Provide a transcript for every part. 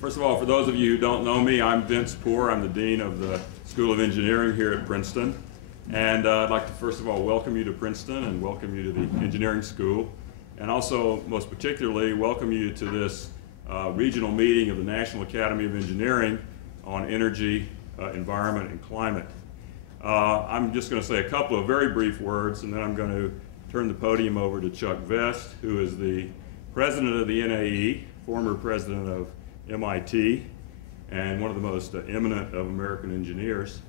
First of all, for those of you who don't know me, I'm Vince Poor. I'm the Dean of the School of Engineering here at Princeton. And I'd like to first of all welcome you to Princeton and welcome you to the Engineering School. And also, most particularly, welcome you to this regional meeting of the National Academy of Engineering on energy, environment, and climate. I'm just going to say a couple of very brief words, and then I'm going to turn the podium over to Chuck Vest, who is the president of the NAE, former president of MIT, and one of the most eminent of American engineers.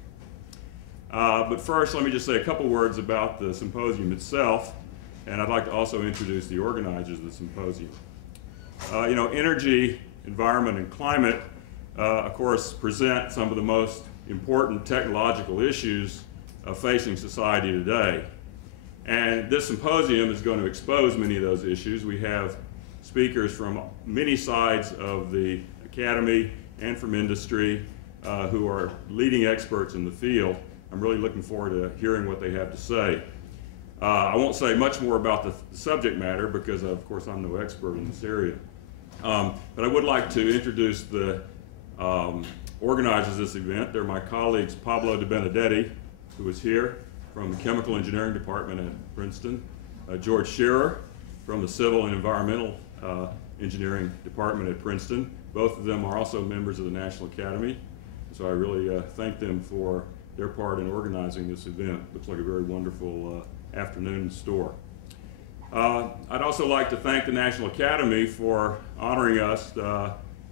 But first, let me just say a couple words about the symposium itself, and I'd like to also introduce the organizers of the symposium. You know, energy, environment, and climate, of course, present some of the most important technological issues facing society today. And this symposium is going to expose many of those issues. We have speakers from many sides of the academy and from industry who are leading experts in the field. I'm really looking forward to hearing what they have to say. I won't say much more about the subject matter because, of course, I'm no expert in this area. But I would like to introduce the organizers of this event. They're my colleagues Pablo De Benedetti, who is here from the Chemical Engineering Department at Princeton, George Shearer from the Civil and Environmental Engineering Department at Princeton. Both of them are also members of the National Academy, so I really thank them for their part in organizing this event. Looks like a very wonderful afternoon in store. I'd also like to thank the National Academy for honoring us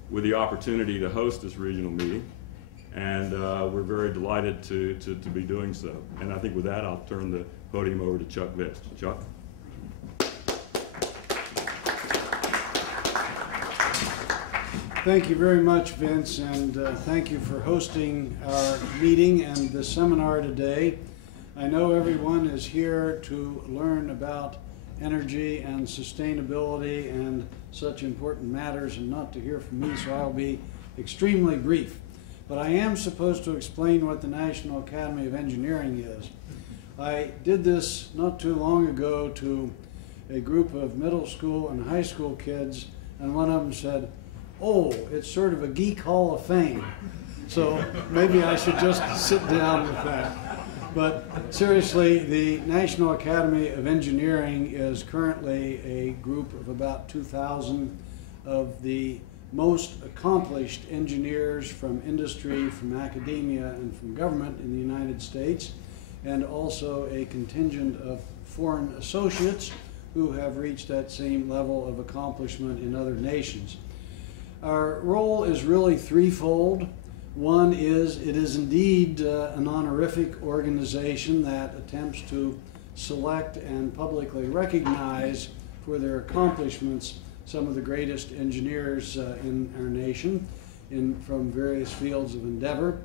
with the opportunity to host this regional meeting, and we're very delighted to be doing so. And I think with that, I'll turn the podium over to Chuck Vest. Chuck? Thank you very much, Vince, and thank you for hosting our meeting and the seminar today. I know everyone is here to learn about energy and sustainability and such important matters and not to hear from me, so I'll be extremely brief. But I am supposed to explain what the National Academy of Engineering is. I did this not too long ago to a group of middle school and high school kids, and one of them said, "Oh, it's sort of a geek hall of fame." So maybe I should just sit down with that. But seriously, the National Academy of Engineering is currently a group of about 2,000 of the most accomplished engineers from industry, from academia, and from government in the United States, and also a contingent of foreign associates who have reached that same level of accomplishment in other nations. Our role is really threefold. One is, it is indeed an honorific organization that attempts to select and publicly recognize for their accomplishments some of the greatest engineers in our nation from various fields of endeavor.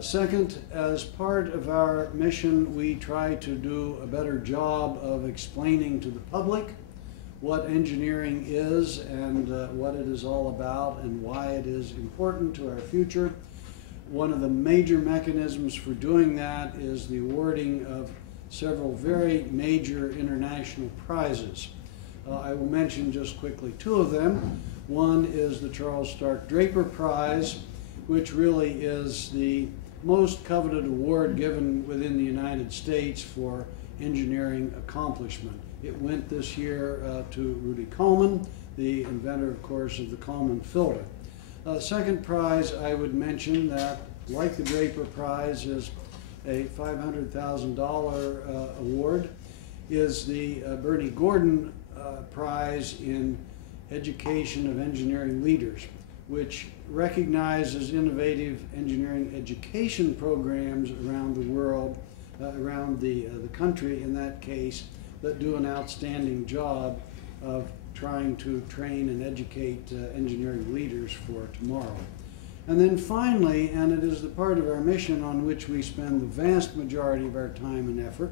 Second, as part of our mission, we try to do a better job of explaining to the public what engineering is and what it is all about and why it is important to our future. One of the major mechanisms for doing that is the awarding of several very major international prizes. I will mention just quickly two of them. One is the Charles Stark Draper Prize, which really is the most coveted award given within the United States for engineering accomplishment. It went this year to Rudy Coleman, the inventor, of course, of the Coleman filter. Second prize I would mention that, like the Draper Prize, is a $500,000 award, is the Bernie Gordon Prize in Education of Engineering Leaders, which recognizes innovative engineering education programs around the world, around the country in that case, that do an outstanding job of trying to train and educate engineering leaders for tomorrow. And then finally, and it is the part of our mission on which we spend the vast majority of our time and effort,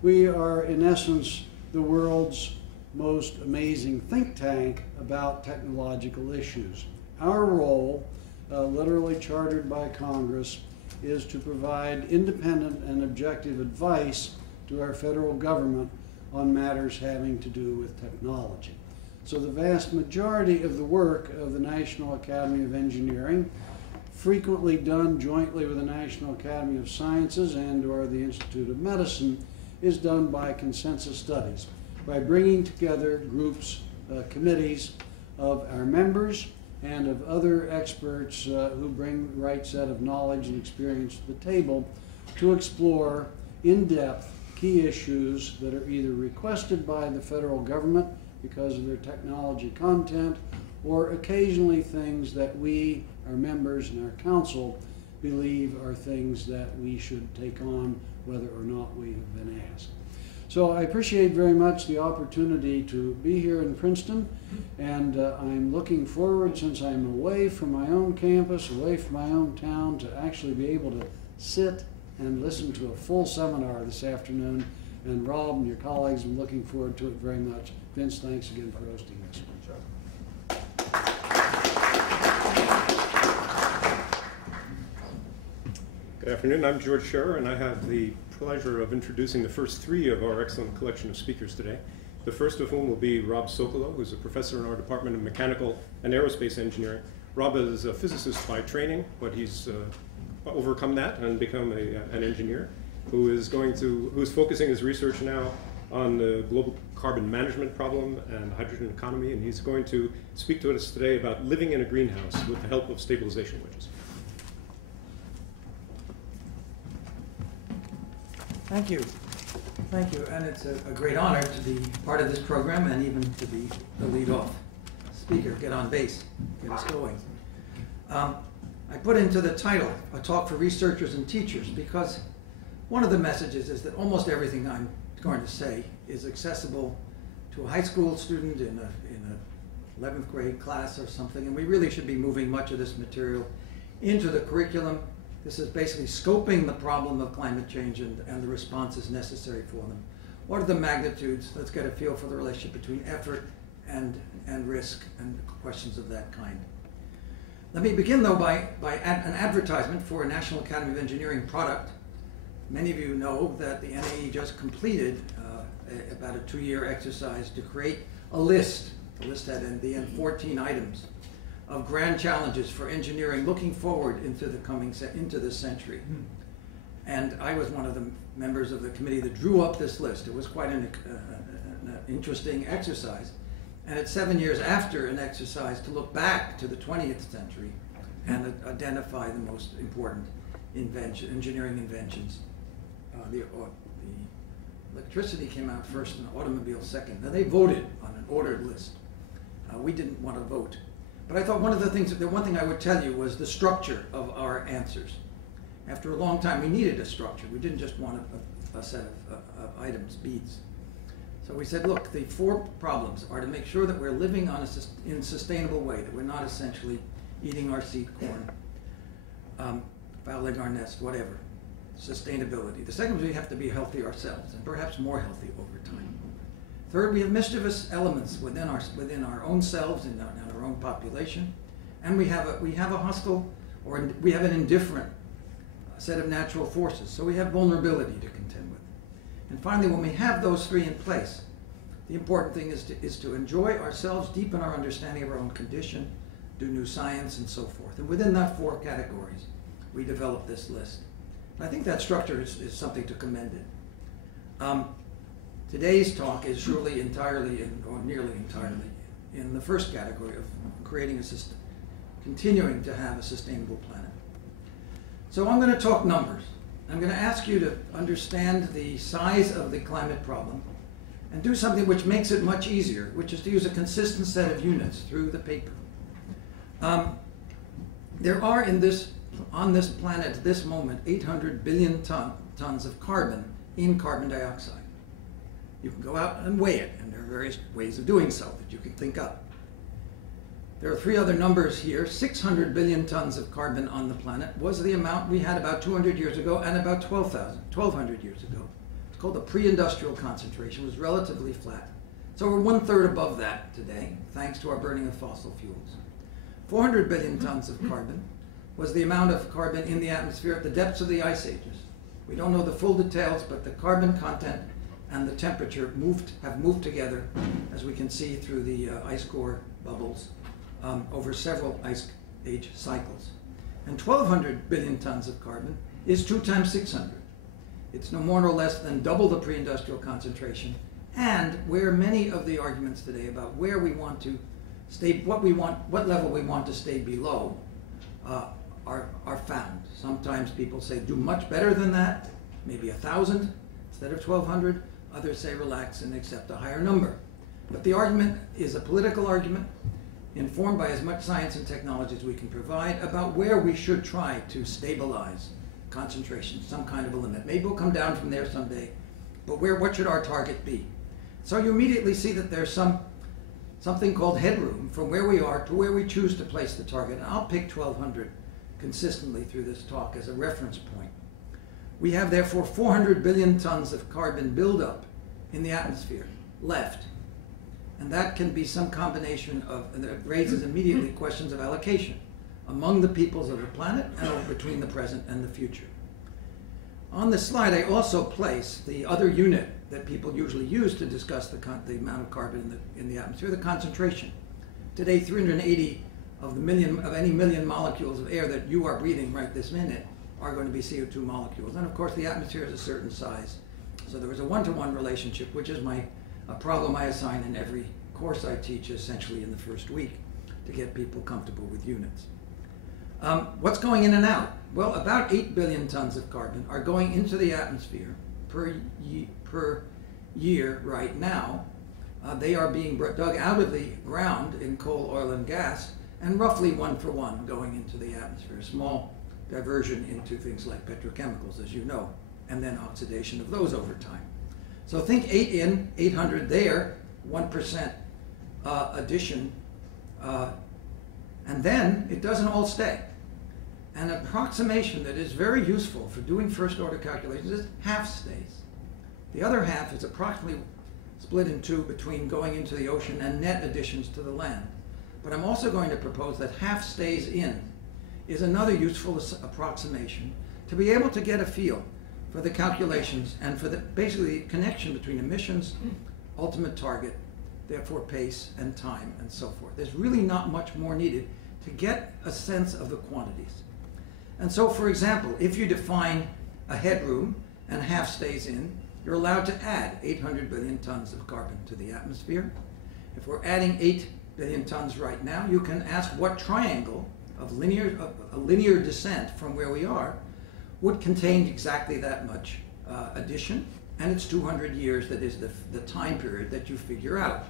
we are in essence the world's most amazing think tank about technological issues. Our role, literally chartered by Congress, is to provide independent and objective advice to our federal government on matters having to do with technology. So the vast majority of the work of the National Academy of Engineering, frequently done jointly with the National Academy of Sciences and or the Institute of Medicine, is done by consensus studies, by bringing together groups, committees of our members and of other experts who bring the right set of knowledge and experience to the table to explore in depth key issues that are either requested by the federal government because of their technology content, or occasionally things that we, our members and our council, believe are things that we should take on whether or not we have been asked. So I appreciate very much the opportunity to be here in Princeton, and I'm looking forward, since I'm away from my own campus, away from my own town, to actually be able to sit and listen to a full seminar this afternoon. And Rob and your colleagues, I'm looking forward to it very much. Vince, thanks again for hosting this. Good afternoon, I'm George Scherer, and I have the pleasure of introducing the first three of our excellent collection of speakers today. The first of whom will be Rob Socolow, who's a professor in our Department of Mechanical and Aerospace Engineering. Rob is a physicist by training, but he's overcome that and become an engineer who's focusing his research now on the global carbon management problem and hydrogen economy, and he's going to speak to us today about living in a greenhouse with the help of stabilization wedges. Thank you. Thank you. And it's a great honor to be part of this program and even to be the lead-off speaker, get on base, get us going. I put into the title, A Talk for Researchers and Teachers, because one of the messages is that almost everything I'm going to say is accessible to a high school student in a 11th grade class or something, and we really should be moving much of this material into the curriculum. This is basically scoping the problem of climate change and the responses necessary for them. What are the magnitudes? Let's get a feel for the relationship between effort and risk and questions of that kind. Let me begin, though, by an advertisement for a National Academy of Engineering product. Many of you know that the NAE just completed about a 2-year exercise to create a list. The list had in the end 14 items of grand challenges for engineering looking forward into this century. And I was one of the members of the committee that drew up this list. It was quite an interesting exercise. And it's 7 years after an exercise to look back to the 20th century and identify the most important engineering inventions. The electricity came out first and automobile second. Now they voted on an ordered list. We didn't want to vote. But I thought one thing I would tell you was the structure of our answers. After a long time, we needed a structure. We didn't just want a set of items, beads. So we said, look, the 4 problems are to make sure that we're living in a sustainable way, that we're not essentially eating our seed corn, fouling our nest, whatever. Sustainability. The second is we have to be healthy ourselves, and perhaps more healthy over time. Third, we have mischievous elements within our own selves and our own population, and we have a hostile, or we have an indifferent set of natural forces. So we have vulnerability to contend with. And finally, when we have those 3 in place, the important thing is to enjoy ourselves, deepen our understanding of our own condition, do new science, and so forth. And within that 4 categories, we develop this list. And I think that structure is something to commend it. Today's talk is surely entirely, or nearly entirely, in the first category of continuing to have a sustainable planet. So I'm going to talk numbers. I'm going to ask you to understand the size of the climate problem and do something which makes it much easier, which is to use a consistent set of units through the paper. There are on this planet at this moment 800 billion tons of carbon in carbon dioxide. You can go out and weigh it, and there are various ways of doing so that you can think up. There are 3 other numbers here. 600 billion tons of carbon on the planet was the amount we had about 200 years ago and about 1,200 years ago. It's called the pre-industrial concentration. It was relatively flat. So we're 1/3 above that today, thanks to our burning of fossil fuels. 400 billion tons of carbon was the amount of carbon in the atmosphere at the depths of the ice ages. We don't know the full details, but the carbon content and the temperature have moved together, as we can see through the ice core bubbles, over several ice age cycles. And 1,200 billion tons of carbon is 2 times 600. It's no more nor less than double the pre-industrial concentration, and where many of the arguments today about where we want to stay, what level we want to stay below, are found. Sometimes people say do much better than that, maybe 1,000 instead of 1,200. Others say relax and accept a higher number. But the argument is a political argument informed by as much science and technology as we can provide about where we should try to stabilize concentration, some kind of a limit. Maybe we'll come down from there someday, but what should our target be? So you immediately see that there's something called headroom from where we are to where we choose to place the target. And I'll pick 1,200 consistently through this talk as a reference point. We have therefore 400 billion tons of carbon buildup in the atmosphere left. And that can be some combination of, and it raises immediately questions of allocation among the peoples of the planet and between the present and the future. On this slide, I also place the other unit that people usually use to discuss the amount of carbon in the atmosphere, the concentration. Today, 380 of any million molecules of air that you are breathing right this minute are going to be CO2 molecules. And of course, the atmosphere is a certain size. So there is a one-to-one relationship, which is a problem I assign in every course I teach, essentially in the first week, to get people comfortable with units. What's going in and out? Well, about 8 billion tons of carbon are going into the atmosphere per year right now. They are being dug out of the ground in coal, oil, and gas, and roughly 1 for 1 going into the atmosphere. A small diversion into things like petrochemicals, as you know, and then oxidation of those over time. So think 8 in, 800 there, 1% addition, and then it doesn't all stay. An approximation that is very useful for doing first order calculations is half stays. The other half is approximately split in two between going into the ocean and net additions to the land. But I'm also going to propose that half stays in is another useful approximation to be able to get a feel for the calculations and for the basically connection between emissions, ultimate target, therefore pace and time and so forth. There's really not much more needed to get a sense of the quantities. And so, for example, if you define a headroom and half stays in, you're allowed to add 800 billion tons of carbon to the atmosphere. If we're adding 8 billion tons right now, you can ask what triangle of a linear descent from where we are would contain exactly that much addition, and it's 200 years that is the time period that you figure out.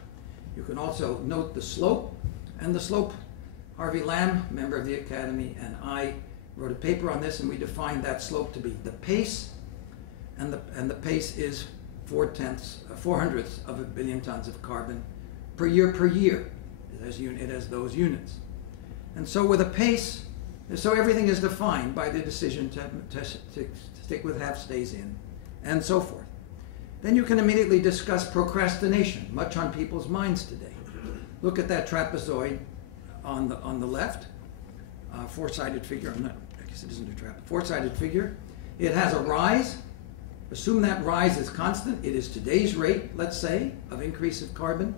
You can also note the slope, and the slope, Harvey Lamb, member of the Academy, and I wrote a paper on this, and we defined that slope to be the pace, and the pace is 4/100ths of a billion tons of carbon per year. It has those units. And so with a pace, so everything is defined by the decision to stick with half stays in, and so forth. Then you can immediately discuss procrastination, much on people's minds today. Look at that trapezoid on the left, four-sided figure. I guess it isn't a trap. Four-sided figure. It has a rise. Assume that rise is constant. It is today's rate, let's say, of increase of carbon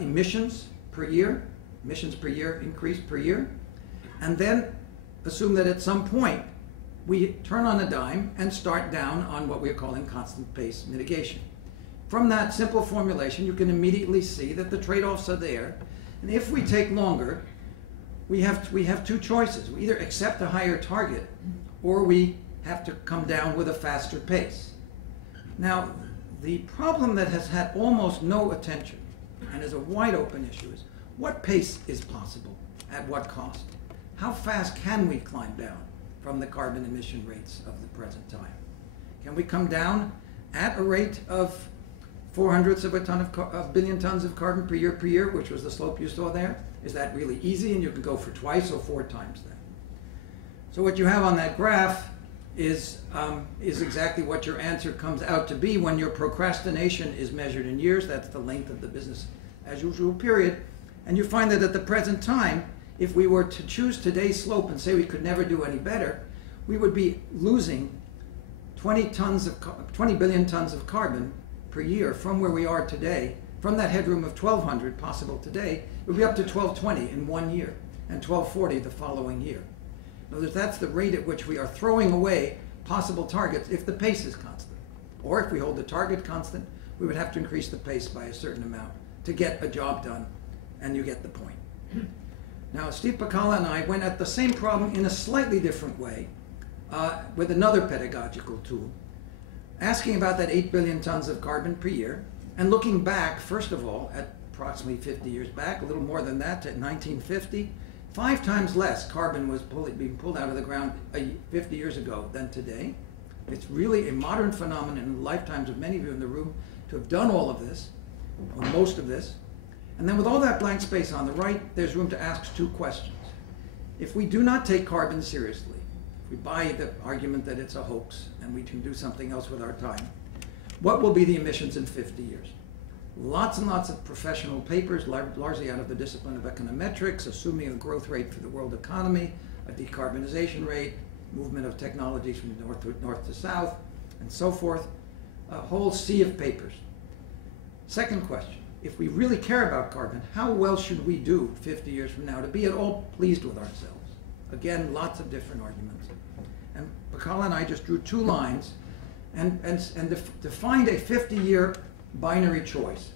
emissions per year. Emissions per year, increase per year. And then assume that at some point we turn on a dime and start down on what we're calling constant pace mitigation. From that simple formulation, you can immediately see that the trade-offs are there. And if we take longer, we have two choices. We either accept a higher target, or we have to come down with a faster pace. Now, the problem that has had almost no attention and is a wide open issue is what pace is possible at what cost? How fast can we climb down from the carbon emission rates of the present time? Can we come down at a rate of 4/100ths of a billion tons of carbon per year, which was the slope you saw there? Is that really easy, and you can go for twice or 4 times that? So what you have on that graph is exactly what your answer comes out to be when your procrastination is measured in years. That's the length of the business as usual period. And you find that at the present time, if we were to choose today's slope and say we could never do any better, we would be losing 20 billion tons of carbon per year from where we are today, from that headroom of 1,200 possible today, it would be up to 1,220 in 1 year and 1,240 the following year. In other words, that's the rate at which we are throwing away possible targets if the pace is constant. Or if we hold the target constant, we would have to increase the pace by a certain amount to get a job done, and you get the point. Now, Steve Pacala and I went at the same problem in a slightly different way with another pedagogical tool, asking about that 8 billion tons of carbon per year, and looking back, first of all, at approximately 50 years back, a little more than that, to 1950, 5 times less carbon was being pulled out of the ground 50 years ago than today. It's really a modern phenomenon in the lifetimes of many of you in the room to have done all of this, or most of this. And then with all that blank space on the right, there's room to ask 2 questions. If we do not take carbon seriously, if we buy the argument that it's a hoax and we can do something else with our time, what will be the emissions in 50 years? Lots and lots of professional papers, largely out of the discipline of econometrics, assuming a growth rate for the world economy, a decarbonization rate, movement of technologies from north to south, and so forth. A whole sea of papers. Second question, if we really care about carbon, how well should we do 50 years from now to be at all pleased with ourselves? Again, lots of different arguments. And Pacala and I just drew 2 lines and defined a 50-year binary choice.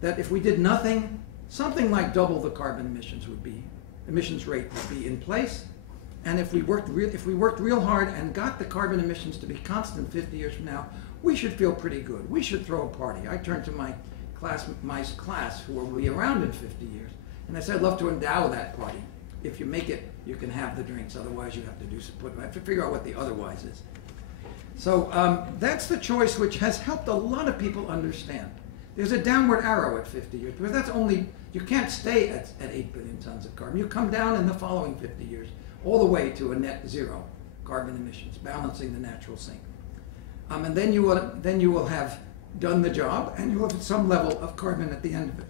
That if we did nothing, something like double the carbon emissions rate would be in place. And if we worked real hard and got the carbon emissions to be constant 50 years from now, we should feel pretty good. We should throw a party. I turned to my class who will be around in 50 years, and I said, I'd love to endow that party. If you make it, you can have the drinks. Otherwise, you have to figure out what the otherwise is. So that's the choice which has helped a lot of people understand. There's a downward arrow at 50 years, because that's only, you can't stay at 8 billion tons of carbon. You come down in the following 50 years, all the way to a net zero carbon emissions, balancing the natural sink. And then you will have done the job, and you will have some level of carbon at the end of it.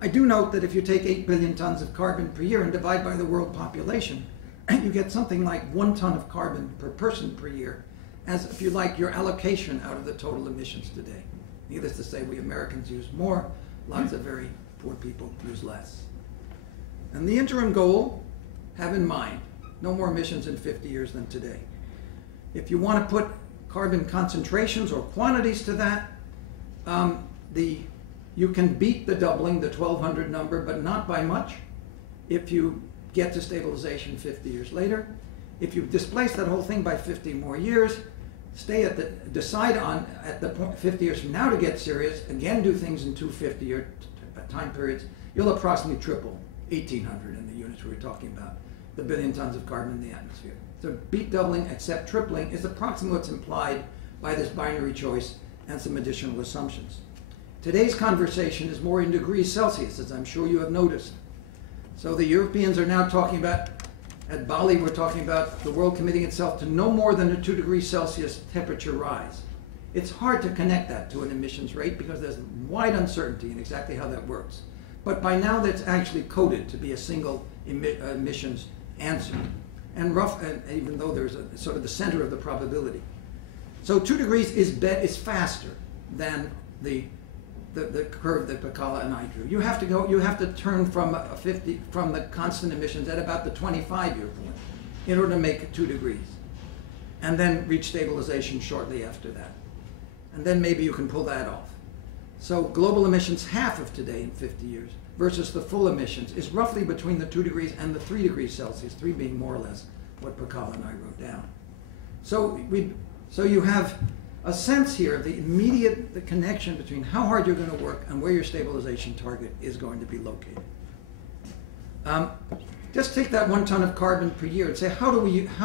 I do note that if you take 8 billion tons of carbon per year and divide by the world population, you get something like 1 ton of carbon per person per year, as, if you like, your allocation out of the total emissions today. Needless to say, we Americans use more, lots of very poor people use less. And the interim goal, have in mind, no more emissions in 50 years than today. If you want to put carbon concentrations or quantities to that, you can beat the doubling, the 1,200 number, but not by much if you get to stabilization 50 years later. If you displace that whole thing by 50 more years, decide on at the point 50 years from now to get serious, again do things in 2 50-year time periods, you'll approximately triple 1,800 in the units we were talking about, the billion tons of carbon in the atmosphere. So beat doubling, except tripling, is approximately what's implied by this binary choice and some additional assumptions. Today's conversation is more in degrees Celsius, as I'm sure you have noticed. So the Europeans are now talking about, at Bali we're talking about the world committing itself to no more than a 2 degrees Celsius temperature rise. It's hard to connect that to an emissions rate because there's wide uncertainty in exactly how that works. But by now that's actually coded to be a single emissions answer. And even though there's a sort of the center of the probability. So 2 degrees is faster than the curve that Pacala and I drew. You have to turn from the constant emissions at about the 25-year point in order to make it 2 degrees. And then reach stabilization shortly after that. And then maybe you can pull that off. So global emissions, half of today in 50 years, versus the full emissions, is roughly between the 2 degrees and the 3 degrees Celsius, 3 being more or less what Pacala and I wrote down. So you have a sense here of the immediate connection between how hard you're going to work and where your stabilization target is going to be located. Just take that 1 ton of carbon per year and say, how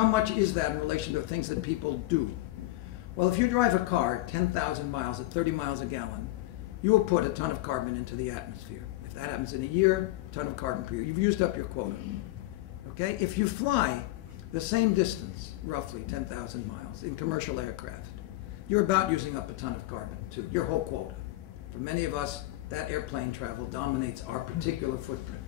much is that in relation to things that people do? Well, if you drive a car 10,000 miles at 30 miles a gallon, you will put a ton of carbon into the atmosphere. If that happens in a year, a ton of carbon per year. You've used up your quota. Okay? If you fly the same distance, roughly 10,000 miles, in commercial aircraft, you're about using up a ton of carbon, too, your whole quota. For many of us, that airplane travel dominates our particular footprint.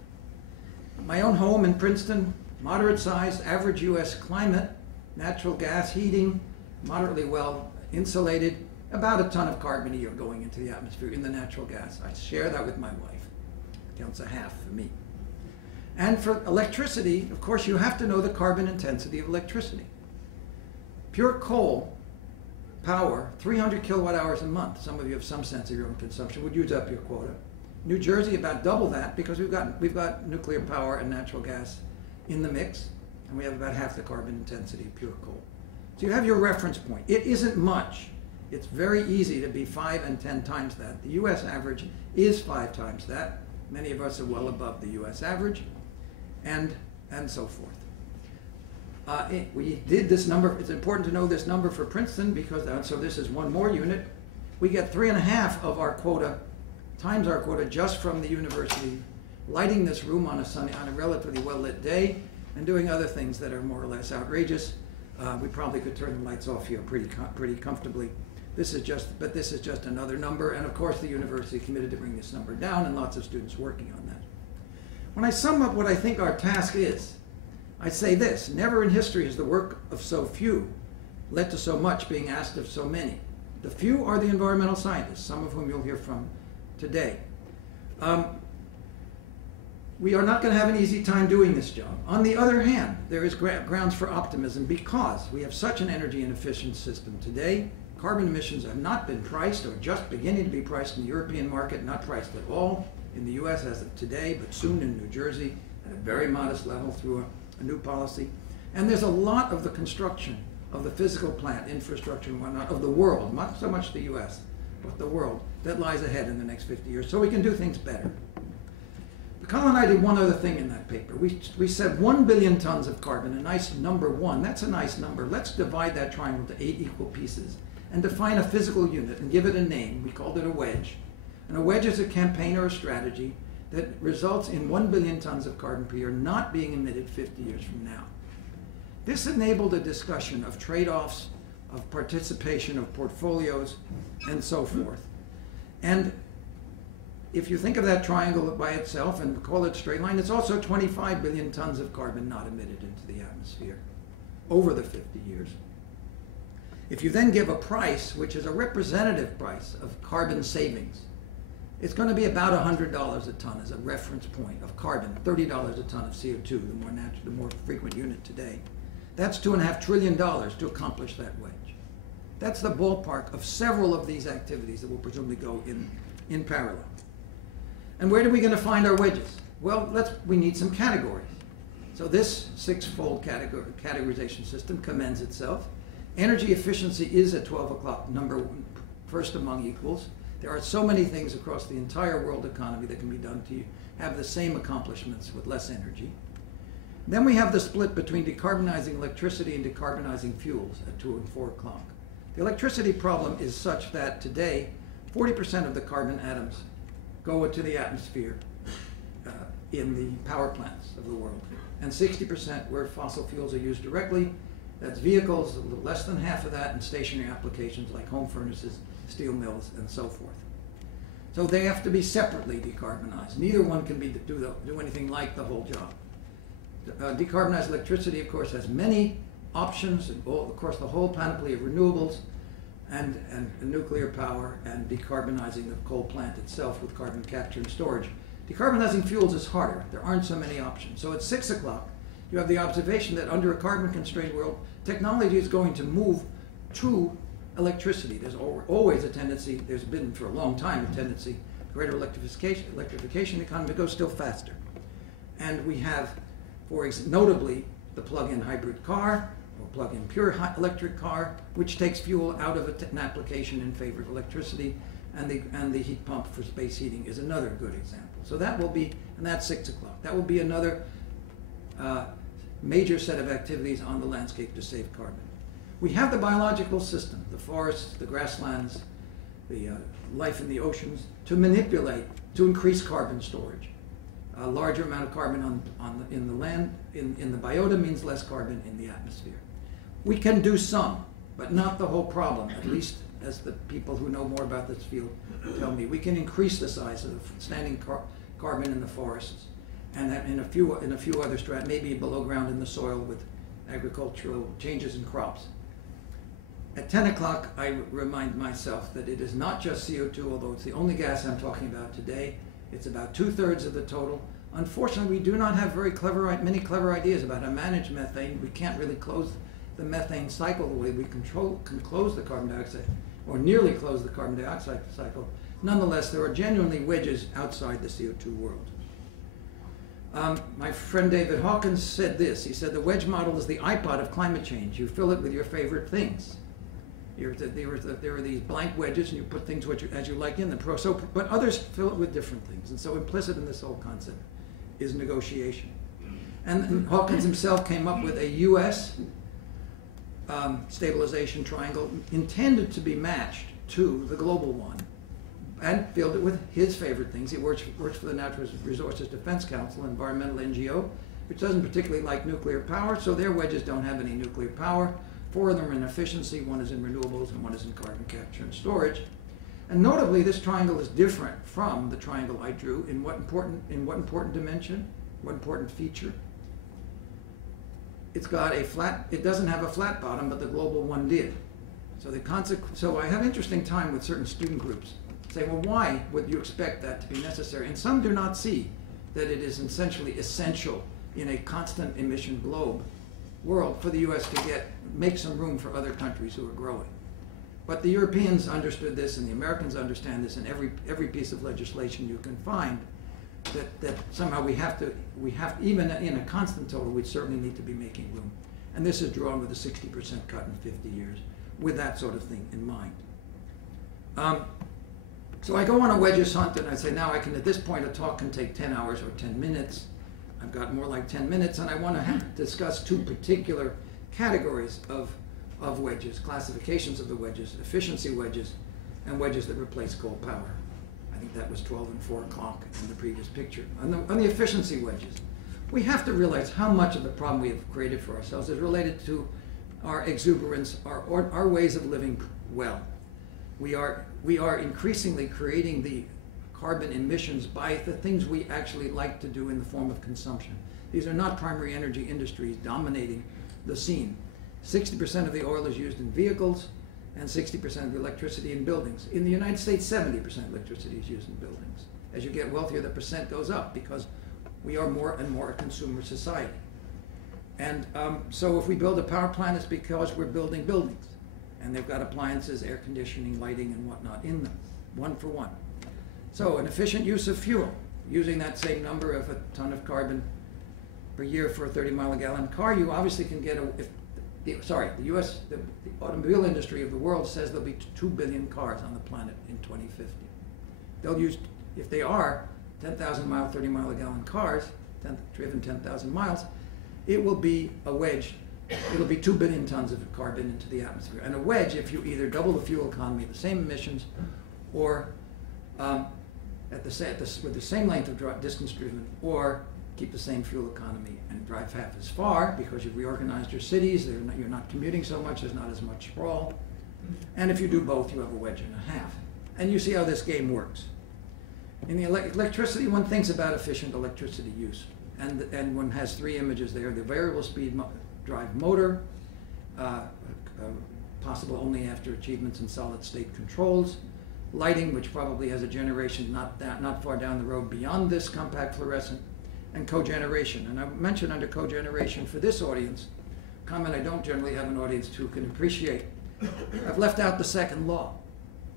My own home in Princeton, moderate sized, average US climate, natural gas heating, moderately well insulated, about a ton of carbon a year going into the atmosphere in the natural gas. I share that with my wife. It counts a half for me. And for electricity, of course, you have to know the carbon intensity of electricity. Pure coal power, 300 kilowatt hours a month. Some of you have some sense of your own consumption, would use up your quota. New Jersey, about double that, because we've got nuclear power and natural gas in the mix, and we have about half the carbon intensity of pure coal. So you have your reference point. It isn't much. It's very easy to be 5 and 10 times that. The US average is 5 times that. Many of us are well above the US average, and so forth. We did this number. It's important to know this number for Princeton because, so this is one more unit. We get 3.5 of our quota, times our quota, just from the university lighting this room on a relatively well-lit day and doing other things that are more or less outrageous. We probably could turn the lights off here pretty comfortably. This is just another number, and of course the university committed to bring this number down, and lots of students working on that. When I sum up what I think our task is, I say this: never in history has the work of so few led to so much being asked of so many. The few are the environmental scientists, some of whom you'll hear from today. We are not going to have an easy time doing this job. On the other hand, there is grounds for optimism because we have such an energy and efficient system today. Carbon emissions have not been priced or just beginning to be priced in the European market, not priced at all in the US as of today, but soon in New Jersey at a very modest level through a new policy. And there's a lot of the construction of the physical plant, infrastructure and whatnot, of the world, not so much the US, but the world, that lies ahead in the next 50 years. So we can do things better. Colin and I did one other thing in that paper. We said 1 billion tons of carbon, a nice number 1. That's a nice number. Let's divide that triangle into 8 equal pieces and define a physical unit and give it a name. We called it a wedge. And a wedge is a campaign or a strategy that results in 1 billion tons of carbon per year not being emitted 50 years from now. This enabled a discussion of trade-offs, of participation, of portfolios, and so forth. And if you think of that triangle by itself and call it straight line, it's also 25 billion tons of carbon not emitted into the atmosphere over the 50 years. If you then give a price, which is a representative price of carbon savings, it's going to be about $100 a ton as a reference point of carbon, $30 a ton of CO2, the more frequent unit today. That's $2.5 trillion to accomplish that wedge. That's the ballpark of several of these activities that will presumably go in parallel. And where are we going to find our wedges? Well, we need some categories. So this 6-fold categorization system commends itself. Energy efficiency is at 12 o'clock number 1, first among equals. There are so many things across the entire world economy that can be done to have the same accomplishments with less energy. Then we have the split between decarbonizing electricity and decarbonizing fuels at 2 and 4 o'clock. The electricity problem is such that today 40% of the carbon atoms go into the atmosphere in the power plants of the world, and 60% where fossil fuels are used directly. That's vehicles, a little less than half of that, and stationary applications like home furnaces, steel mills, and so forth. So they have to be separately decarbonized. Neither one can do anything like the whole job. Decarbonized electricity, of course, has many options, and of course the whole panoply of renewables, and nuclear power, and decarbonizing the coal plant itself with carbon capture and storage. Decarbonizing fuels is harder. There aren't so many options. So at 6 o'clock, you have the observation that under a carbon-constrained world, technology is going to move to electricity. There's always a tendency, there's been for a long time a tendency, greater electrification of the economy to go still faster. And we have, notably, the plug-in hybrid car, or plug-in pure electric car, which takes fuel out of an application in favor of electricity, and the heat pump for space heating is another good example. So that will be, and that's 6 o'clock. That will be another major set of activities on the landscape to save carbon. We have the biological system, the forests, the grasslands, the life in the oceans, to manipulate, to increase carbon storage. A larger amount of carbon in the land, in the biota means less carbon in the atmosphere. We can do some, but not the whole problem, at least as the people who know more about this field tell me. We can increase the size of the standing carbon in the forests, and in a few other strata, maybe below ground in the soil with agricultural changes in crops. At 10 o'clock, I remind myself that it is not just CO2, although it's the only gas I'm talking about today. It's about 2/3 of the total. Unfortunately, we do not have many clever ideas about how to manage methane. We can't really close the methane cycle the way we can close the carbon dioxide, or nearly close the carbon dioxide cycle. Nonetheless, there are genuinely wedges outside the CO2 world. My friend David Hawkins said this. He said, the wedge model is the iPod of climate change. You fill it with your favorite things. There are these blank wedges, and you put things as you like in them. But others fill it with different things. And so implicit in this whole concept is negotiation. And Hawkins himself came up with a U.S. Stabilization triangle intended to be matched to the global one, and filled it with his favorite things. He works for the Natural Resources Defense Council, an environmental NGO, which doesn't particularly like nuclear power, so their wedges don't have any nuclear power. 4 of them are in efficiency, 1 is in renewables, and 1 is in carbon capture and storage. And notably, this triangle is different from the triangle I drew in what important dimension, what important feature. It doesn't have a flat bottom, but the global one did. So I have an interesting time with certain student groups. Say, well, why would you expect that to be necessary? And some do not see that it is essentially essential in a constant emission globe world for the U.S. to make some room for other countries who are growing. But the Europeans understood this, and the Americans understand this, and every piece of legislation you can find, that somehow we have even in a constant total, we certainly need to be making room. And this is drawn with a 60% cut in 50 years, with that sort of thing in mind. So I go on a wedges hunt, and I say, now at this point, a talk can take 10 hours or 10 minutes. I've got more like 10 minutes, and I want to discuss 2 particular categories of wedges, classifications of the wedges, efficiency wedges, and wedges that replace coal power. I think that was 12 and 4 o'clock in the previous picture. On the efficiency wedges, we have to realize how much of the problem we have created for ourselves is related to our exuberance, our ways of living well. We are increasingly creating the carbon emissions by the things we actually like to do in the form of consumption. These are not primary energy industries dominating the scene. 60% of the oil is used in vehicles, and 60% of the electricity in buildings. In the United States, 70% electricity is used in buildings. As you get wealthier, the percent goes up because we are more and more a consumer society. And so if we build a power plant, it's because we're building buildings. And they've got appliances, air conditioning, lighting, and whatnot in them, 1 for 1. So an efficient use of fuel, using that same number of a ton of carbon per year for a 30-mile-a-gallon car, you obviously can get the automobile industry of the world says there'll be 2 billion cars on the planet in 2050. They'll use, if they are 10,000-mile, 30-mile-a-gallon cars, driven 10,000 miles, it will be a wedge. It'll be 2 billion tons of carbon into the atmosphere. And a wedge, if you either double the fuel economy, the same emissions, or with the same length of distance driven, or keep the same fuel economy and drive half as far because you've reorganized your cities, you're not commuting so much, there's not as much sprawl. And if you do both, you have a wedge and a half. And you see how this game works. In the electricity, one thinks about efficient electricity use. And one has 3 images there: the variable speed drive motor, possible only after achievements in solid state controls, lighting, which probably has a generation not far down the road beyond this compact fluorescent, and cogeneration. And I mentioned under cogeneration for this audience, comment I don't generally have an audience who can appreciate. I've left out the second law.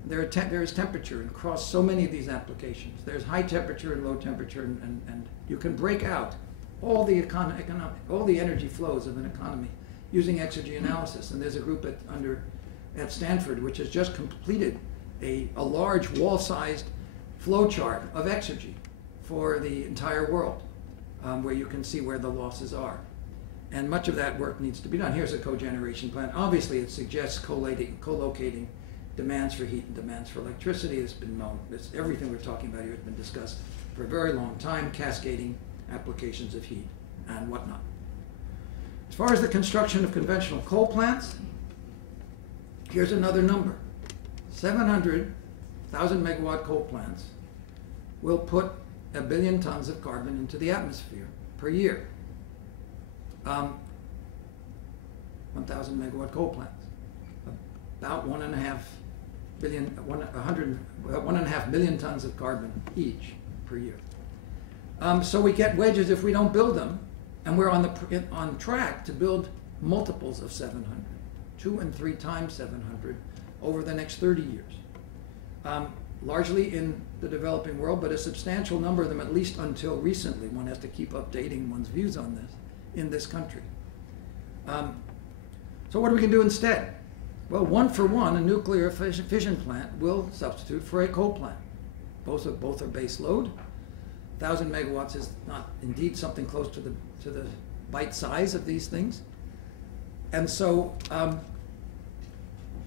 There is temperature across so many of these applications. There's high temperature and low temperature, and you can break out all the energy flows of an economy using exergy analysis. And there's a group at Stanford which has just completed a large wall-sized flow chart of exergy for the entire world, where you can see where the losses are. And much of that work needs to be done. Here's a cogeneration plant. Obviously, it suggests co-locating demands for heat and demands for electricity. It's been known. Everything we're talking about here has been discussed for a very long time, cascading applications of heat and whatnot. As far as the construction of conventional coal plants, here's another number. 700,000 megawatt coal plants will put 1 billion tons of carbon into the atmosphere per year. 1,000 megawatt coal plants. about 1.5 million tons of carbon each per year. So we get wedges if we don't build them, and we're on track to build multiples of 700, 2 and 3 times 700 over the next 30 years. Largely in the developing world, but a substantial number of them, at least until recently. One has to keep updating one's views on this in this country. So what are we going to do instead? Well, 1 for 1, a nuclear fission plant will substitute for a coal plant. Both are base load. 1,000 megawatts is not indeed something close to the bite size of these things. And so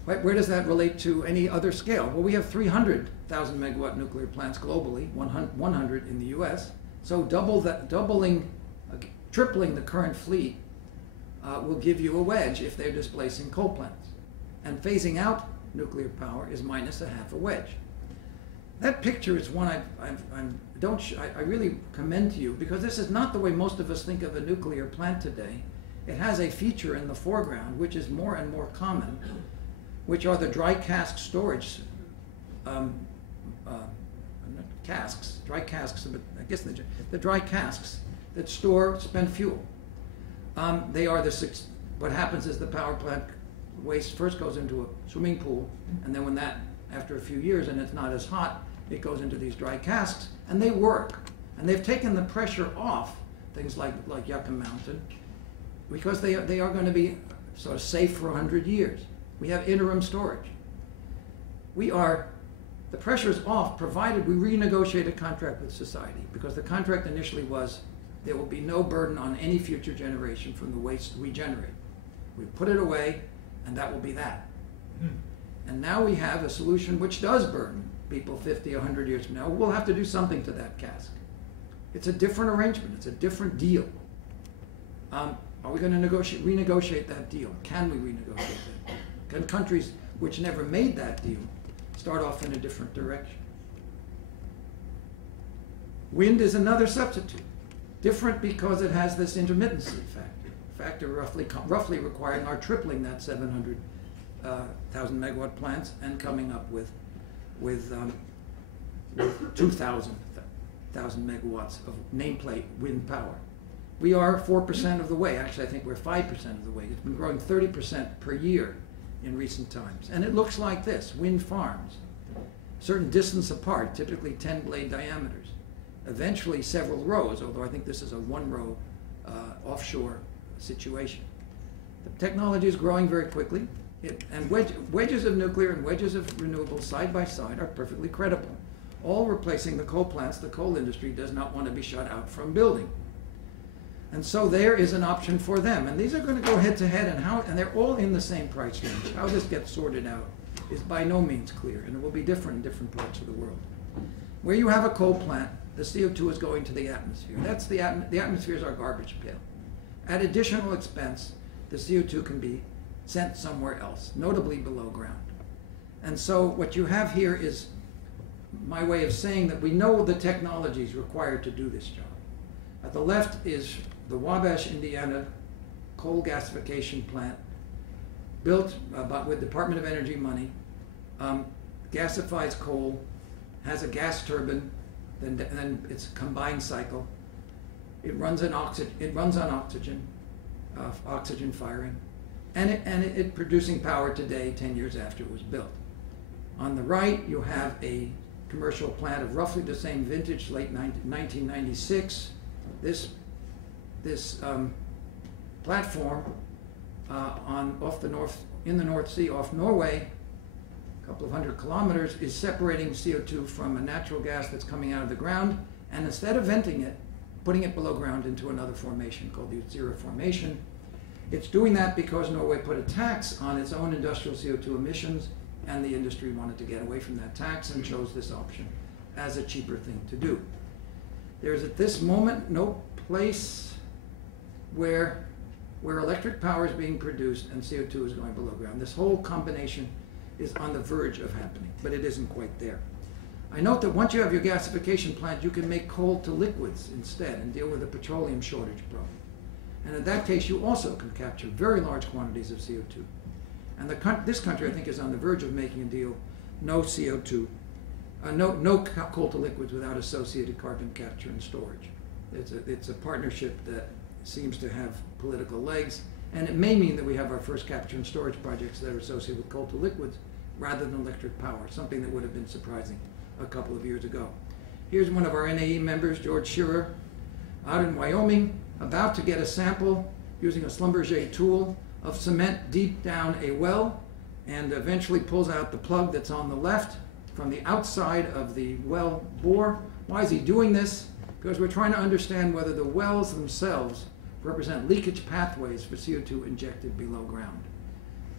where does that relate to any other scale? Well, we have 300,000 megawatt nuclear plants globally, 100 in the US. So tripling the current fleet will give you a wedge if they're displacing coal plants. And phasing out nuclear power is minus a half a wedge. That picture is one I really commend to you, because this is not the way most of us think of a nuclear plant today. It has a feature in the foreground which is more and more common, which are the dry cask storage casks, dry casks, but I guess the dry casks that store spent fuel. They are what happens is the power plant waste first goes into a swimming pool, and then after a few years and it's not as hot, it goes into these dry casks, and they work. And they've taken the pressure off things like Yucca Mountain, because they are going to be sort of safe for 100 years. We have interim storage. The pressure is off provided we renegotiate a contract with society, because the contract initially was there will be no burden on any future generation from the waste we generate. We put it away, and that will be that. And now we have a solution which does burden people 50, 100 years from now. We'll have to do something to that cask. It's a different arrangement. It's a different deal. Are we going to renegotiate that deal? Can we renegotiate that deal? Can countries which never made that deal start off in a different direction? Wind is another substitute. Different because it has this intermittency factor roughly requiring our tripling that 700,000 megawatt plants and coming up with 2,000 megawatts of nameplate wind power. We are 4% of the way. Actually, I think we're 5% of the way. It's been growing 30% per year in recent times. And it looks like this: wind farms, certain distance apart, typically 10 blade diameters, eventually several rows, although I think this is a 1-row offshore situation. The technology is growing very quickly, and wedges of nuclear and wedges of renewables side by side are perfectly credible, all replacing the coal plants the coal industry does not want to be shut out from building. And so there is an option for them. And these are going to go head to head, and they're all in the same price range. How this gets sorted out is by no means clear, and it will be different in different parts of the world. Where you have a coal plant, the CO2 is going to the atmosphere. The atmosphere is our garbage pail. At additional expense, the CO2 can be sent somewhere else, notably below ground. And so what you have here is my way of saying that we know the technologies required to do this job. At the left is the Wabash, Indiana coal gasification plant, built with Department of Energy money, gasifies coal, has a gas turbine, then it's a combined cycle. It runs on oxygen, oxygen firing, and it producing power today, 10 years after it was built. On the right, you have a commercial plant of roughly the same vintage, late 1996. This platform in the North Sea off Norway, a couple of 100 kilometers, is separating CO2 from a natural gas that's coming out of the ground, and instead of venting it, putting it below ground into another formation called the Utsira Formation. It's doing that because Norway put a tax on its own industrial CO2 emissions, and the industry wanted to get away from that tax and chose this option as a cheaper thing to do. There's at this moment no place where electric power is being produced and CO2 is going below ground. This whole combination is on the verge of happening, but it isn't quite there. I note that once you have your gasification plant, you can make coal to liquids instead and deal with the petroleum shortage problem. And in that case, you also can capture very large quantities of CO2. And this country, I think, is on the verge of making a deal, no CO2, no coal to liquids without associated carbon capture and storage. It's a partnership that seems to have political legs, and it may mean that we have our first capture and storage projects that are associated with coal to liquids rather than electric power, something that would have been surprising a couple of years ago. Here's one of our NAE members, George Shearer, out in Wyoming, about to get a sample using a Schlumberger tool of cement deep down a well, and eventually pulls out the plug that's on the left from the outside of the well bore. Why is he doing this? Because we're trying to understand whether the wells themselves represent leakage pathways for CO2 injected below ground.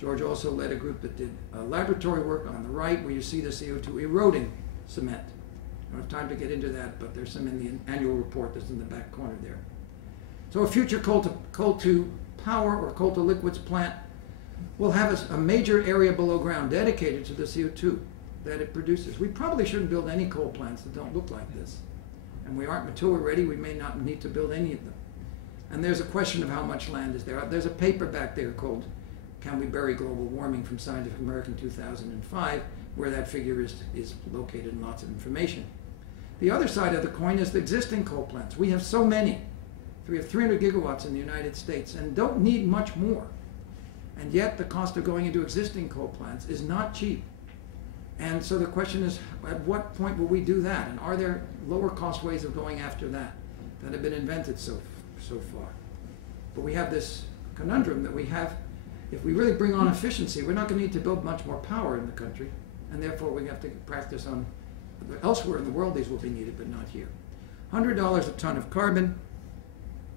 George also led a group that did laboratory work on the right, where you see the CO2 eroding cement. I don't have time to get into that, but there's some in the annual report that's in the back corner there. So a future coal to power or coal to liquids plant will have a major area below ground dedicated to the CO2 that it produces. We probably shouldn't build any coal plants that don't look like this. And we aren't, until we're ready, we may not need to build any of them. And there's a question of how much land is there. There's a paper back there called Can We Bury Global Warming from Scientific American 2005, where that figure is located in lots of information. The other side of the coin is the existing coal plants. We have so many. We have 300 gigawatts in the United States and don't need much more. And yet the cost of going into existing coal plants is not cheap. And so the question is, at what point will we do that? And are there lower cost ways of going after that have been invented so far? But we have this conundrum that we have, if we really bring on efficiency, we're not going to need to build much more power in the country, and therefore we have to practice on, elsewhere in the world these will be needed, but not here. $100 a ton of carbon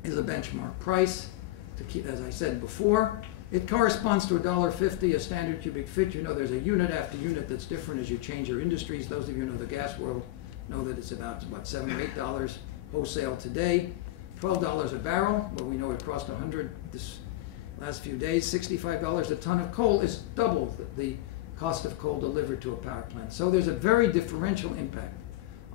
is a benchmark price. To keep, as I said before, it corresponds to $1.50 a standard cubic foot. You know there's a unit after unit that's different as you change your industries. Those of you who know the gas world know that it's about $7 or $8 wholesale today. $12 a barrel, well, we know it crossed 100 this last few days. $65 a ton of coal is double the cost of coal delivered to a power plant. So there's a very differential impact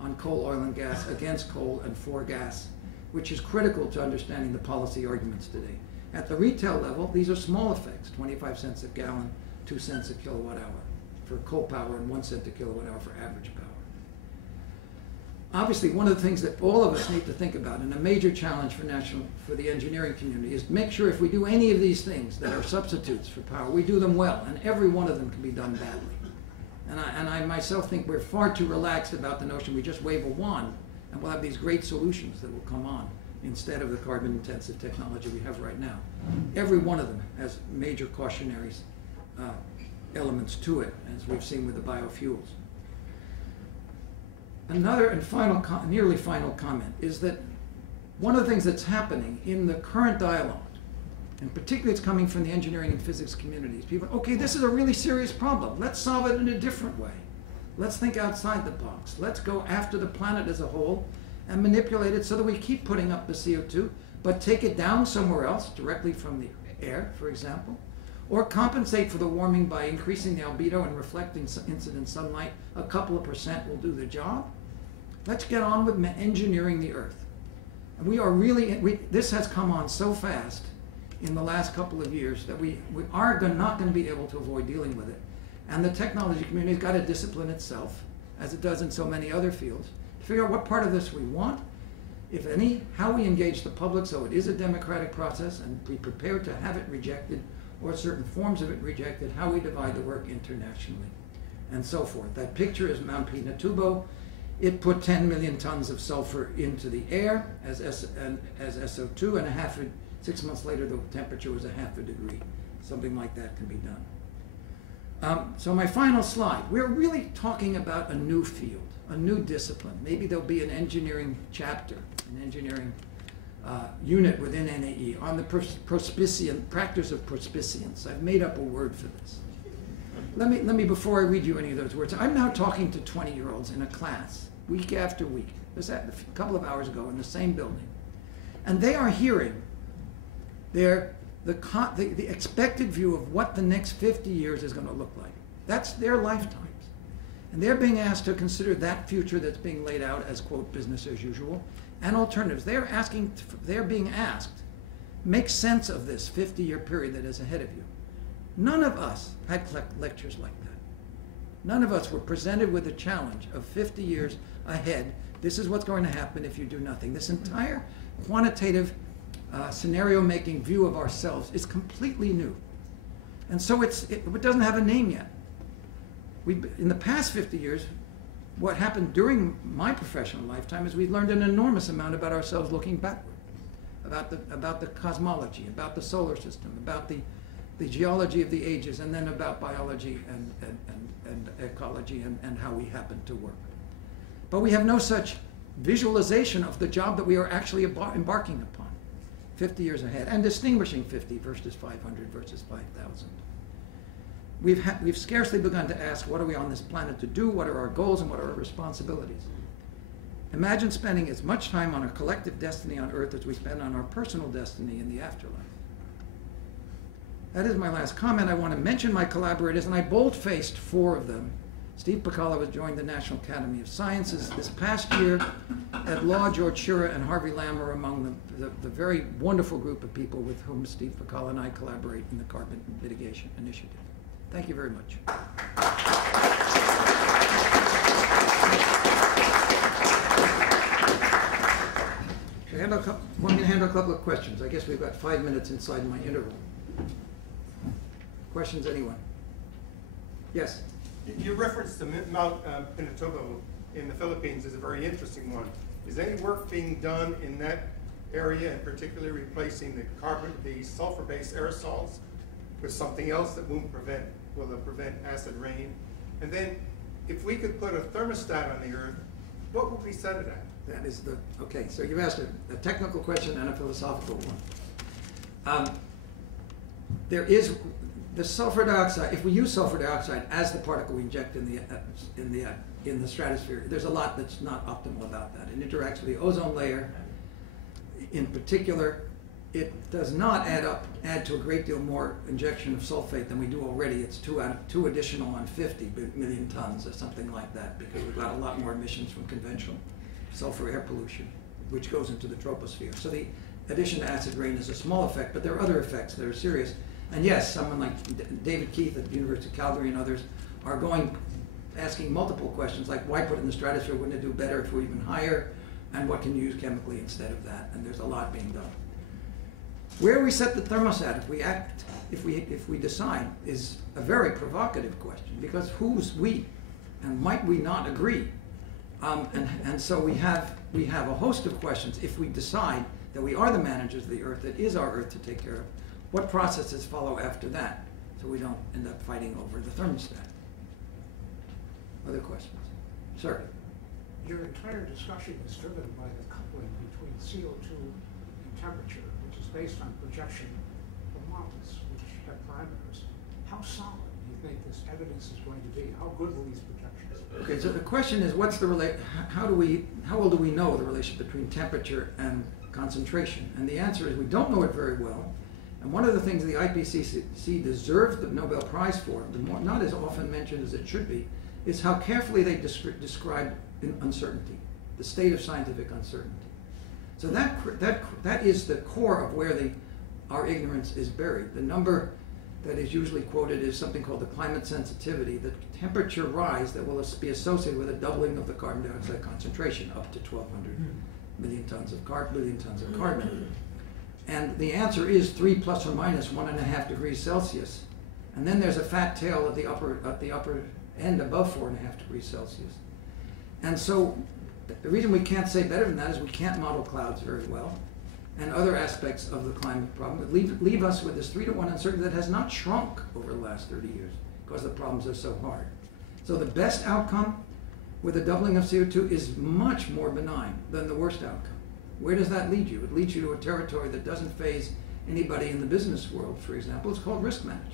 on coal, oil, and gas against coal and for gas, which is critical to understanding the policy arguments today. At the retail level, these are small effects, 25 cents a gallon, 2 cents a kilowatt hour for coal power and 1 cent a kilowatt hour for average power. Obviously, one of the things that all of us need to think about, and a major challenge for the engineering community, is to make sure if we do any of these things that are substitutes for power, we do them well, and every one of them can be done badly. And I myself think we're far too relaxed about the notion we just wave a wand and we'll have these great solutions that will come on instead of the carbon-intensive technology we have right now. Every one of them has major cautionary elements to it, as we've seen with the biofuels. Another and final, nearly final comment is that one of the things that's happening in the current dialogue, and particularly it's coming from the engineering and physics communities, people, okay, this is a really serious problem. Let's solve it in a different way. Let's think outside the box. Let's go after the planet as a whole and manipulate it so that we keep putting up the CO2, but take it down somewhere else, directly from the air, for example, or compensate for the warming by increasing the albedo and reflecting incident sunlight. A couple of percent will do the job. Let's get on with engineering the Earth. And we are really, this has come on so fast in the last couple of years that we are not going to be able to avoid dealing with it. And the technology community has got to discipline itself, as it does in so many other fields, to figure out what part of this we want, if any, how we engage the public so it is a democratic process and be prepared to have it rejected or certain forms of it rejected, how we divide the work internationally, and so forth. That picture is Mount Pinatubo. It put 10 million tons of sulfur into the air as SO2, and 6 months later the temperature was 0.5 degree. Something like that can be done. So my final slide. We're really talking about a new field, a new discipline. Maybe there'll be an engineering chapter, an engineering unit within NAE on the practice of prospicience. I've made up a word for this. Let me, before I read you any of those words, I'm now talking to 20-year-olds in a class, week after week. This happened a couple of hours ago in the same building. And they are hearing the expected view of what the next 50 years is going to look like. That's their lifetimes. And they're being asked to consider that future that's being laid out as, quote, business as usual, and alternatives. They're being asked, make sense of this 50-year period that is ahead of you. None of us had lectures like that. None of us were presented with a challenge of 50 years ahead. This is what's going to happen if you do nothing. This entire quantitative scenario-making view of ourselves is completely new. And so it doesn't have a name yet. In the past 50 years, what happened during my professional lifetime is we learned an enormous amount about ourselves looking backward, about the cosmology, about the solar system, about the geology of the ages, and then about biology and ecology and how we happen to work. But we have no such visualization of the job that we are actually embarking upon 50 years ahead, and distinguishing 50 versus 500 versus 5,000. We've scarcely begun to ask, what are we on this planet to do? What are our goals and what are our responsibilities? Imagine spending as much time on our collective destiny on Earth as we spend on our personal destiny in the afterlife. That is my last comment. I want to mention my collaborators, and I bold-faced 4 of them. Steve Socolow has joined the National Academy of Sciences this past year. At law, George Shura and Harvey Lamb are among the very wonderful group of people with whom Steve Socolow and I collaborate in the Carbon Mitigation Initiative. Thank you very much. I'm going to handle a couple of questions. I guess we've got 5 minutes inside my interval. Questions, anyone? Yes? Your reference to Mount Pinatubo in the Philippines is a very interesting one. Is any work being done in that area, in particular replacing the sulfur-based aerosols with something else that will prevent acid rain? And then, if we could put a thermostat on the Earth, what would we set it at? That is okay, so you've asked a technical question and a philosophical one. There is the sulfur dioxide. If we use sulfur dioxide as the particle we inject in the stratosphere, there's a lot that's not optimal about that. It interacts with the ozone layer. In particular, it does not add to a great deal more injection of sulfate than we do already. It's 2 additional on 50 million tons or something like that, because we've got a lot more emissions from conventional sulfur air pollution, which goes into the troposphere. So the addition to acid rain is a small effect, but there are other effects that are serious. And yes, someone like David Keith at the University of Calgary and others are asking multiple questions, like why put it in the stratosphere? Wouldn't it do better if we're even higher? And what can you use chemically instead of that? And there's a lot being done. Where we set the thermostat, if we decide, is a very provocative question, because who's we, and might we not agree? And so we have a host of questions. If we decide that we are the managers of the Earth, it is our Earth to take care of, what processes follow after that, so we don't end up fighting over the thermostat? Other questions? Sir? Your entire discussion is driven by the coupling between CO2 and temperature, which is based on projection of models, which have parameters. How solid do you think this evidence is going to be? How good will these projections be? Okay, so the question is, how well do we know the relationship between temperature and concentration? And the answer is we don't know it very well. And one of the things the IPCC deserves the Nobel Prize for, not as often mentioned as it should be, is how carefully they describe uncertainty, the state of scientific uncertainty. So that is the core of where our ignorance is buried. The number that is usually quoted is something called the climate sensitivity, the temperature rise that will be associated with a doubling of the carbon dioxide concentration up to 1,200 million tons of carbon. And the answer is 3 plus or minus 1.5 degrees Celsius. And then there's a fat tail at the upper end above 4.5 degrees Celsius. And so the reason we can't say better than that is we can't model clouds very well, and other aspects of the climate problem that leave us with this 3-to-1 uncertainty that has not shrunk over the last 30 years because the problems are so hard. So the best outcome with a doubling of CO2 is much more benign than the worst outcome. Where does that lead you? It leads you to a territory that doesn't faze anybody in the business world, for example. It's called risk management.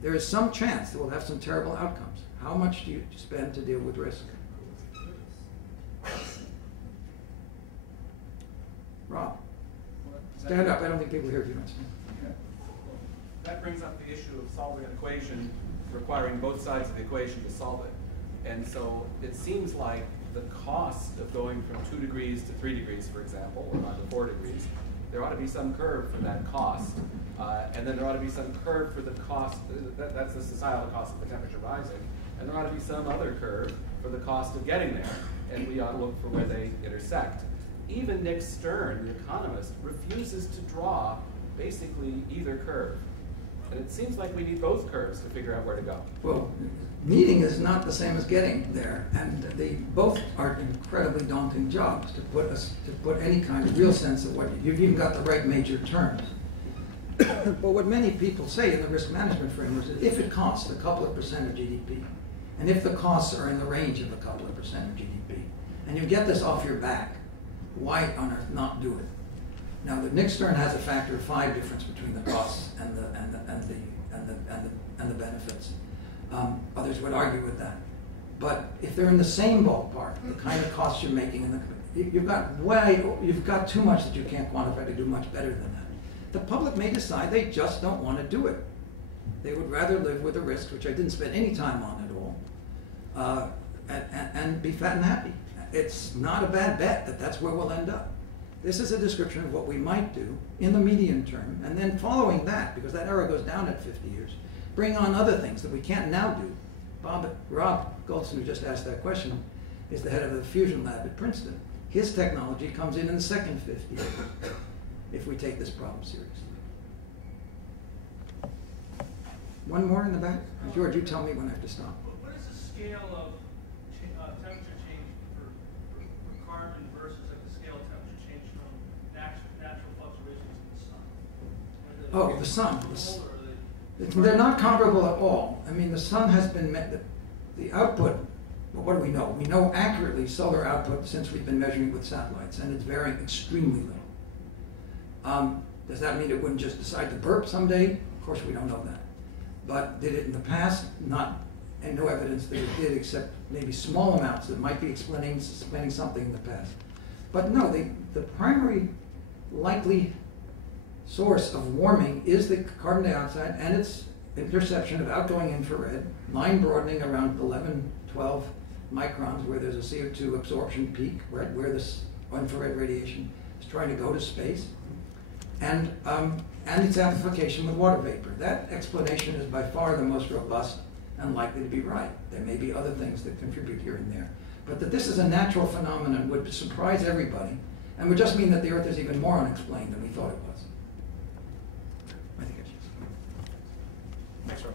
There is some chance that we'll have some terrible outcomes. How much do you spend to deal with risk? Rob, stand up. I don't think people hear you. That brings up the issue of solving an equation requiring both sides of the equation to solve it. And so it seems like the cost of going from 2 degrees to 3 degrees, for example, or 4 degrees, there ought to be some curve for that cost. And then there ought to be some curve for the cost, that's the societal cost of the temperature rising. And there ought to be some other curve for the cost of getting there. And we ought to look for where they intersect. Even Nick Stern, the economist, refuses to draw basically either curve. And it seems like we need both curves to figure out where to go. Well, needing is not the same as getting there, and they both are incredibly daunting jobs to put any kind of real sense of what you've even got the right major terms. But what many people say in the risk management framework is if it costs a couple of % of GDP, and if the costs are in the range of a couple of % of GDP, and you get this off your back, why on earth not do it? Now, the Nick Stern has a factor of 5 difference between the costs and the benefits. Others would argue with that. But if they're in the same ballpark, the kind of costs you're making, and you've got too much that you can't quantify to do much better than that. The public may decide they just don't want to do it. They would rather live with the risks, which I didn't spend any time on at all, and be fat and happy. It's not a bad bet that that's where we'll end up. This is a description of what we might do in the medium term, and then following that, because that era goes down at 50 years, bring on other things that we can't now do. Rob Goldson, who just asked that question, is the head of the fusion lab at Princeton. His technology comes in the second 50 years, if we take this problem seriously. One more in the back? George, you tell me when I have to stop. What is the scale of temperature change for carbon versus like the scale of temperature change from natural fluctuations in the sun? Oh, the sun. They're not comparable at all. I mean, the sun has been the output. Well, what do we know? We know accurately solar output since we've been measuring with satellites, and it's varying extremely little. Does that mean it wouldn't just decide to burp someday? Of course, we don't know that. But did it in the past? Not, and no evidence that it did, except maybe small amounts that might be explaining something in the past. But no, the primary likely source of warming is the carbon dioxide and its interception of outgoing infrared, line broadening around 11, 12 microns, where there's a CO2 absorption peak, right, where this infrared radiation is trying to go to space, and its amplification with water vapor. That explanation is by far the most robust and likely to be right. There may be other things that contribute here and there. But that this is a natural phenomenon would surprise everybody, and would just mean that the Earth is even more unexplained than we thought it was. I think I should. Thanks, Rob.